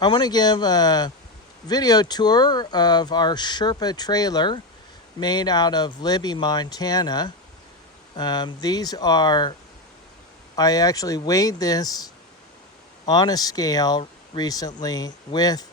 I want to give a video tour of our Sherpa trailer made out of Libby, Montana. These are, I actually weighed this on a scale recently with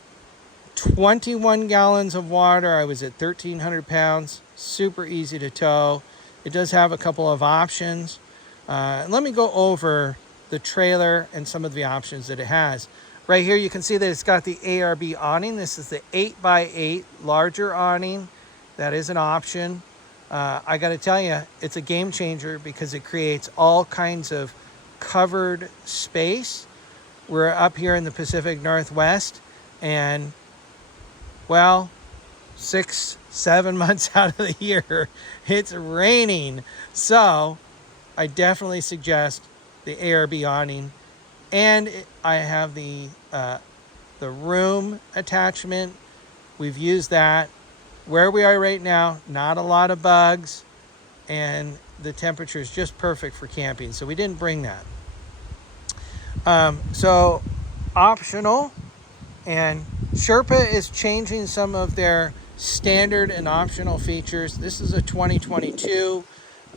21 gallons of water. I was at 1,300 pounds, super easy to tow. It does have a couple of options. Let me go over the trailer and some of the options that it has. Right here, you can see that it's got the ARB awning. This is the 8x8 larger awning. That is an option. I got to tell you, it's a game changer because it creates all kinds of covered space. We're up here in the Pacific Northwest, and well, 6-7 months out of the year, it's raining. So I definitely suggest the ARB awning. And I have the room attachment. We've used that. Where we are right now, not a lot of bugs, and the temperature is just perfect for camping. So we didn't bring that. So optional, and Sherpa is changing some of their standard and optional features. This is a 2022.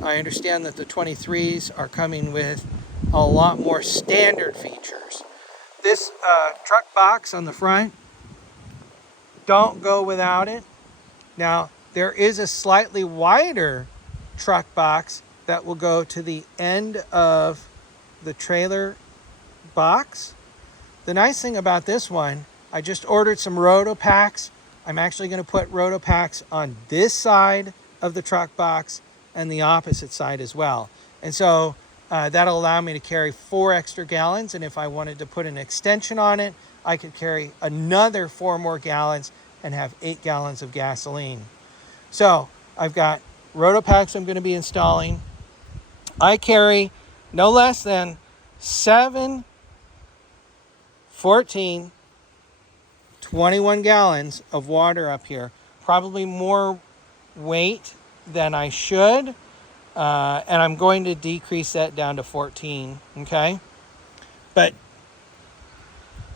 I understand that the 23s are coming with a lot more standard features. This truck box on the front, don't go without it. Now, there is a slightly wider truck box that will go to the end of the trailer box. The nice thing about this one, I just ordered some roto packs. I'm actually going to put roto packs on this side of the truck box and the opposite side as well. And so that'll allow me to carry 4 extra gallons. And if I wanted to put an extension on it, I could carry another 4 more gallons and have 8 gallons of gasoline. So I've got roto packs I'm going to be installing. I carry no less than 7, 14, 21 gallons of water up here. Probably more weight than I should. And I'm going to decrease that down to 14, okay? But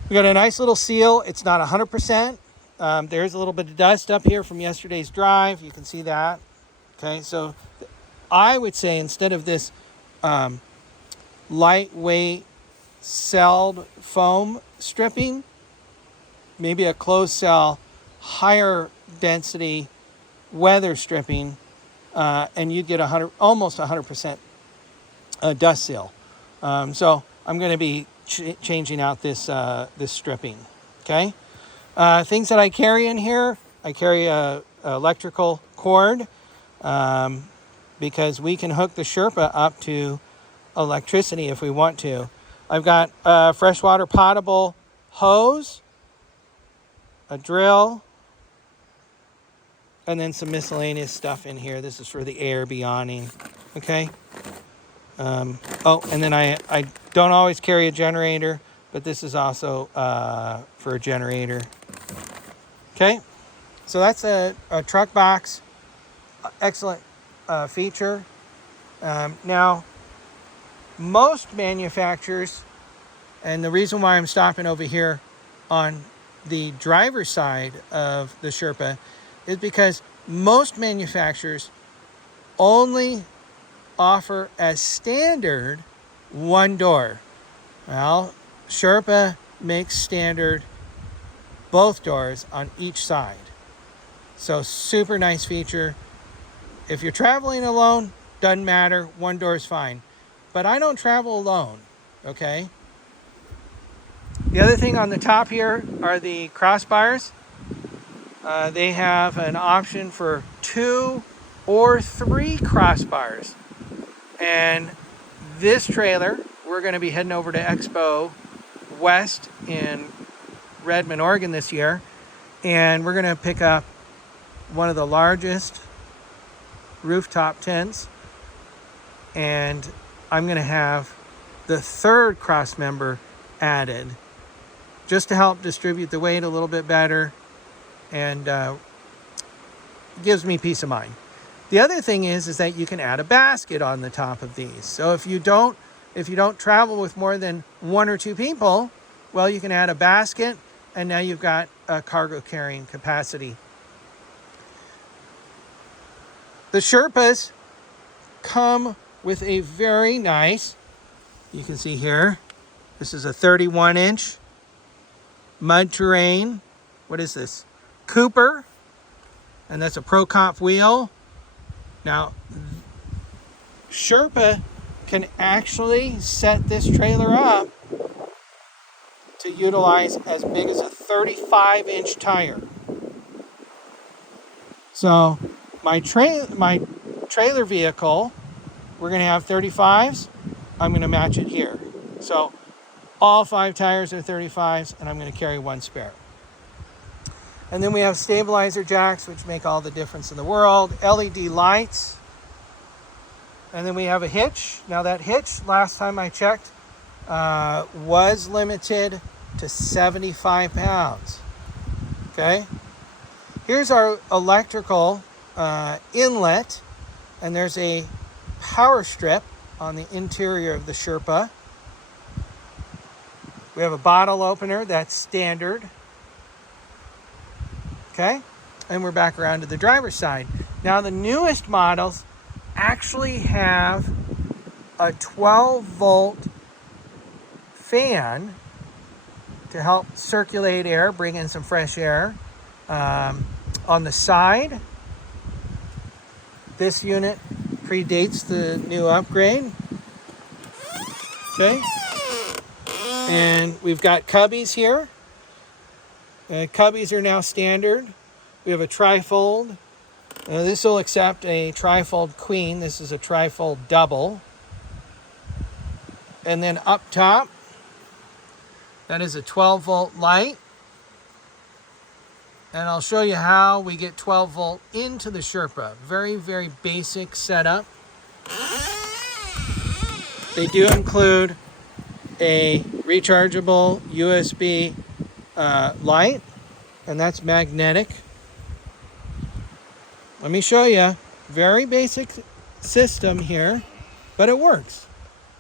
we got a nice little seal. It's not 100%. There's a little bit of dust up here from yesterday's drive. You can see that, okay? So I would say instead of this lightweight celled foam stripping, maybe a closed cell, higher density weather stripping, and you'd get almost 100% dust seal. So I'm going to be changing out this stripping. Okay. Things that I carry in here, I carry a electrical cord because we can hook the Sherpa up to electricity if we want to. I've got a freshwater potable hose, a drill, and then some miscellaneous stuff in here. This is for the ARB awning. Okay. And then I don't always carry a generator, but this is also for a generator. Okay. So that's a truck box. Excellent feature. Now, most manufacturers, and the reason why I'm stopping over here on the driver's side of the Sherpa is because most manufacturers only offer as standard 1 door. Well, Sherpa makes standard both doors on each side. So super nice feature. If you're traveling alone, doesn't matter, 1 door is fine. But I don't travel alone, okay? The other thing on the top here are the crossbars. They have an option for 2 or 3 crossbars. And this trailer, we're going to be heading over to Expo West in Redmond, Oregon this year. And we're going to pick up one of the largest rooftop tents. And I'm going to have the 3rd cross member added just to help distribute the weight a little bit better. And gives me peace of mind. The other thing is that you can add a basket on the top of these. So if you don't travel with more than 1 or 2 people, well, you can add a basket and now you've got a cargo carrying capacity. The Sherpas come with a very nice, you can see here, this is a 31-inch mud terrain. What is this? Cooper. And that's a Pro Comp wheel. Now, Sherpa can actually set this trailer up to utilize as big as a 35-inch tire. So my trailer vehicle, we're going to have 35s. I'm going to match it here. So all 5 tires are 35s, and I'm going to carry 1 spare. And then we have stabilizer jacks, which make all the difference in the world. LED lights. And then we have a hitch. Now that hitch, last time I checked, was limited to 75 pounds. Okay. Here's our electrical inlet. And there's a power strip on the interior of the Sherpa. We have a bottle opener that's standard. Okay, and we're back around to the driver's side. Now the newest models actually have a 12-volt fan to help circulate air, bring in some fresh air. On the side, this unit predates the new upgrade. Okay, and we've got cubbies here. Cubbies are now standard. We have a trifold. This will accept a trifold queen. This is a trifold double. And then up top, that is a 12-volt light. And I'll show you how we get 12-volt into the Sherpa. Very, very basic setup. They do include a rechargeable USB light, and that's magnetic. Let me show you. Very basic system here, but it works.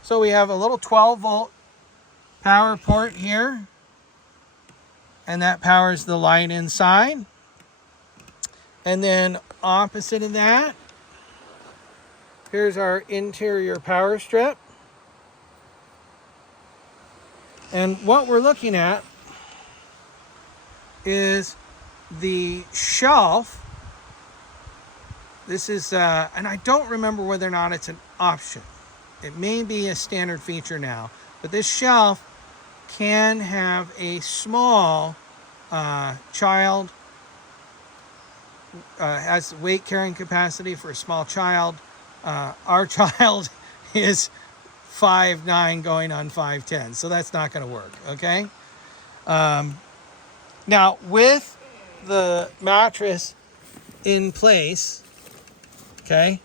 So we have a little 12-volt power port here, and that powers the light inside. And then opposite of that, here's our interior power strip. And what we're looking at is the shelf. This is, and I don't remember whether or not it's an option. It may be a standard feature now, but this shelf can have a small child, has weight carrying capacity for a small child. Our child is 5'9" going on 5'10", so that's not going to work, okay? Now, with the mattress in place, okay,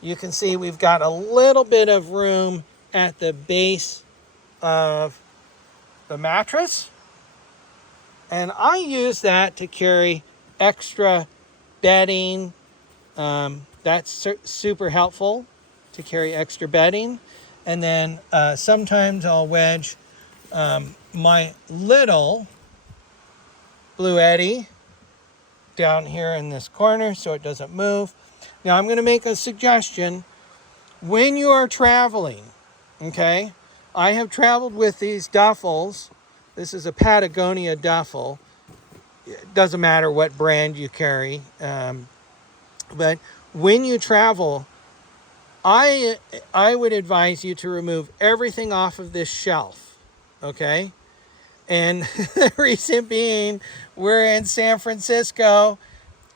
you can see we've got a little bit of room at the base of the mattress. And I use that to carry extra bedding. That's super helpful to carry extra bedding. And then sometimes I'll wedge my little Blue Eddy down here in this corner so it doesn't move. Now I'm going to make a suggestion. When you are traveling, okay, I have traveled with these duffels. This is a Patagonia duffel. It doesn't matter what brand you carry. But when you travel, I would advise you to remove everything off of this shelf, okay? And the reason being, we're in San Francisco,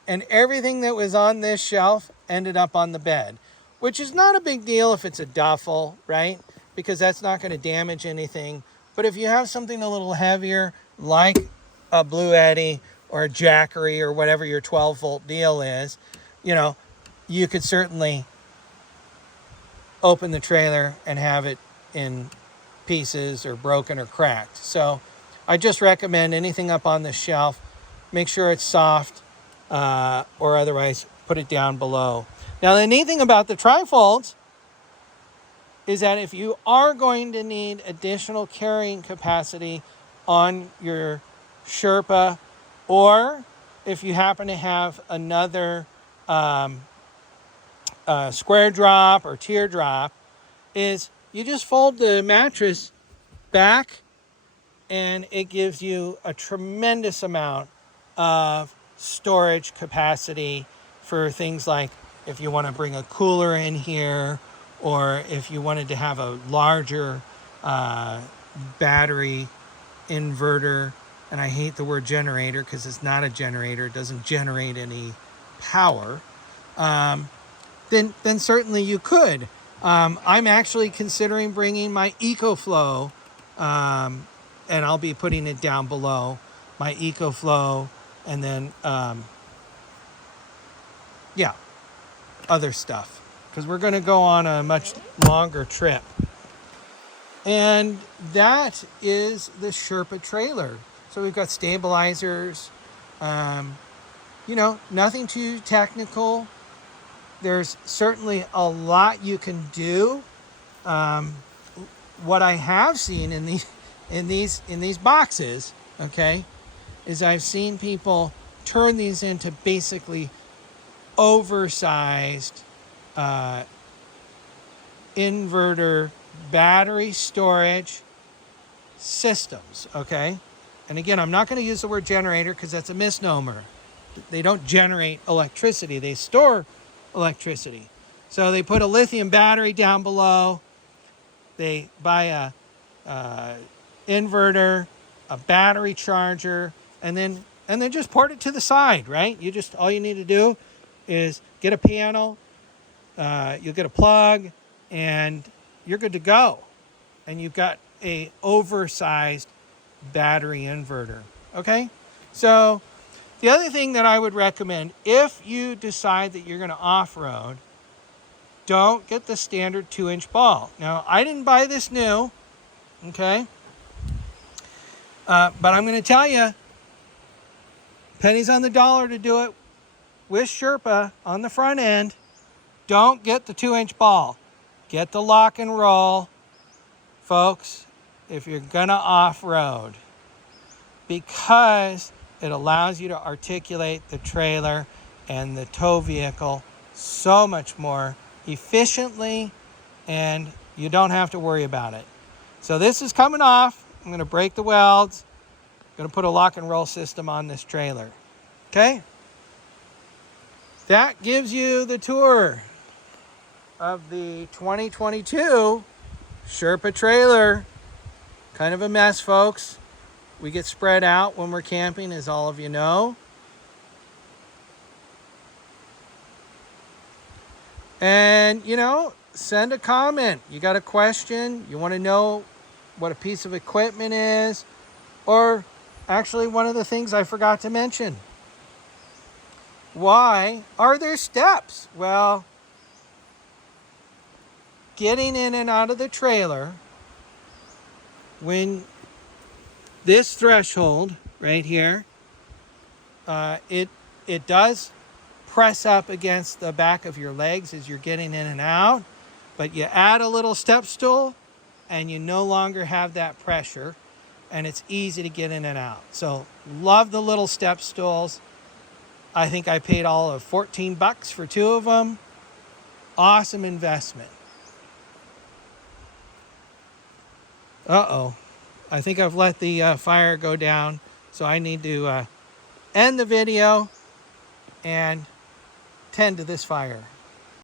and everything that was on this shelf ended up on the bed, which is not a big deal if it's a duffel, right? Because that's not going to damage anything. But if you have something a little heavier, like a Blue Eddy or a Jackery or whatever your 12-volt deal is, you know, you could certainly open the trailer and have it in pieces or broken or cracked. So I just recommend anything up on the shelf, make sure it's soft, or otherwise put it down below. Now, the neat thing about the trifolds is that if you are going to need additional carrying capacity on your Sherpa, or if you happen to have another Squaredrop or teardrop, is you just fold the mattress back, and it gives you a tremendous amount of storage capacity for things like if you want to bring a cooler in here, or if you wanted to have a larger battery inverter. And I hate the word generator because it's not a generator. It doesn't generate any power. Then certainly you could. I'm actually considering bringing my EcoFlow, and I'll be putting it down below, my EcoFlow, and then, other stuff. Because we're going to go on a much longer trip. And that is the Sherpa trailer. So we've got stabilizers, nothing too technical. There's certainly a lot you can do. What I have seen in these boxes, okay, is I've seen people turn these into basically oversized inverter battery storage systems, okay? And again, I'm not going to use the word generator because that's a misnomer. They don't generate electricity. They store electricity. So they put a lithium battery down below. They buy a inverter, a battery charger, and then just port it to the side, right? All you need to do is get a panel, you'll get a plug, and you're good to go. And you've got a oversized battery inverter, okay? So the other thing that I would recommend, if you decide that you're going to off-road, don't get the standard 2-inch ball. Now, I didn't buy this new, okay? But I'm going to tell you, pennies on the dollar to do it with Sherpa on the front end. Don't get the 2-inch ball. Get the lock and roll, folks, if you're going to off-road, because it allows you to articulate the trailer and the tow vehicle so much more efficiently, and you don't have to worry about it. So this is coming off. I'm going to break the welds. I'm going to put a lock and roll system on this trailer. Okay? That gives you the tour of the 2022 Sherpa trailer. Kind of a mess, folks. We get spread out when we're camping, as all of you know. And, send a comment. You got a question? You want to know what a piece of equipment is? Or actually, one of the things I forgot to mention. Why are there steps? Well, getting in and out of the trailer, when this threshold right here, it does press up against the back of your legs as you're getting in and out, but you add a little step stool and you no longer have that pressure, and it's easy to get in and out. So love the little step stools. I think I paid all of $14 for 2 of them. Awesome investment. Uh-oh. I think I've let the fire go down, so I need to end the video and tend to this fire.